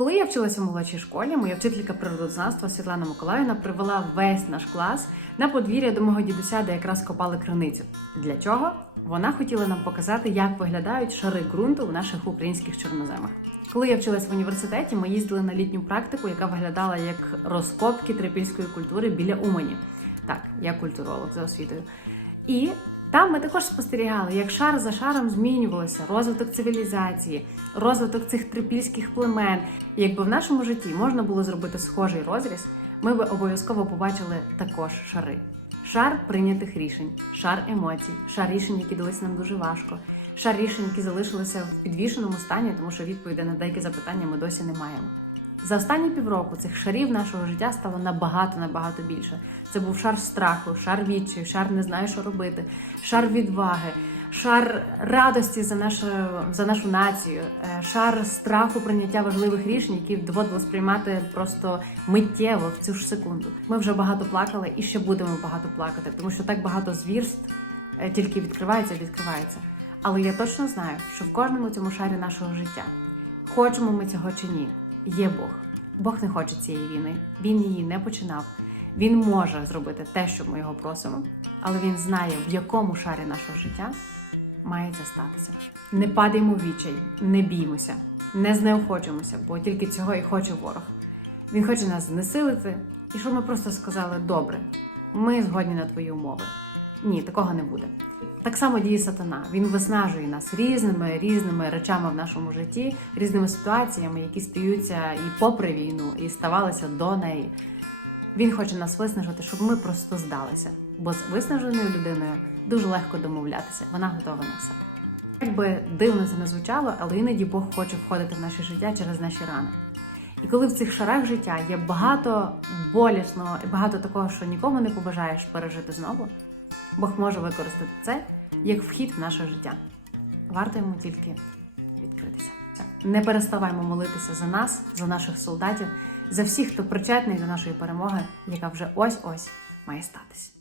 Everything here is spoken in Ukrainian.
Коли я вчилася в молодшій школі, моя вчителька природознавства Світлана Миколаївна привела весь наш клас на подвір'я до мого дідуся, де якраз копали криницю. Для чого? Вона хотіла нам показати, як виглядають шари ґрунту в наших українських чорноземах. Коли я вчилась в університеті, ми їздили на літню практику, яка виглядала як розкопки трипільської культури біля Умані. Так, я культуролог за освітою. І там ми також спостерігали, як шар за шаром змінювалося розвиток цивілізації, розвиток цих трипільських племен. І якби в нашому житті можна було зробити схожий розріз, ми би обов'язково побачили також шари. Шар прийнятих рішень, шар емоцій, шар рішень, які дались нам дуже важко, шар рішень, які залишилися в підвішеному стані, тому що відповіді на деякі запитання ми досі не маємо. За останні півроку цих шарів нашого життя стало набагато набагато більше. Це був шар страху, шар відчаю, шар не знаю, що робити, шар відваги, шар радості за нашу, за нашу націю, е, шар страху прийняття важливих рішень, які доводилось приймати просто миттєво в цю ж секунду. Ми вже багато плакали і ще будемо багато плакати, тому що так багато звірств е, тільки відкривається відкривається. Але я точно знаю, що в кожному цьому шарі нашого життя, хочемо ми цього чи ні, є Бог. Бог не хоче цієї війни. Він її не починав. Він може зробити те, що ми його просимо, але він знає, в якому шарі нашого життя має це статися. Не падаймо в відчай, не біймося, не знеохочемося, бо тільки цього і хоче ворог. Він хоче нас знесилити, і щоб ми просто сказали: добре, ми згодні на твої умови. Ні, такого не буде. Так само діє сатана. Він виснажує нас різними різними речами в нашому житті, різними ситуаціями, які стаються і попри війну, і ставалися до неї. Він хоче нас виснажити, щоб ми просто здалися. Бо з виснаженою людиною дуже легко домовлятися. Вона готова на все. Як би дивно це не звучало, але іноді Бог хоче входити в наше життя через наші рани. І коли в цих шарах життя є багато болісного і багато такого, що нікому не побажаєш пережити знову, Бог може використати це як вхід в наше життя. Варто йому тільки відкритися. Не переставаймо молитися за нас, за наших солдатів, за всіх, хто причетний до нашої перемоги, яка вже ось ось має статись.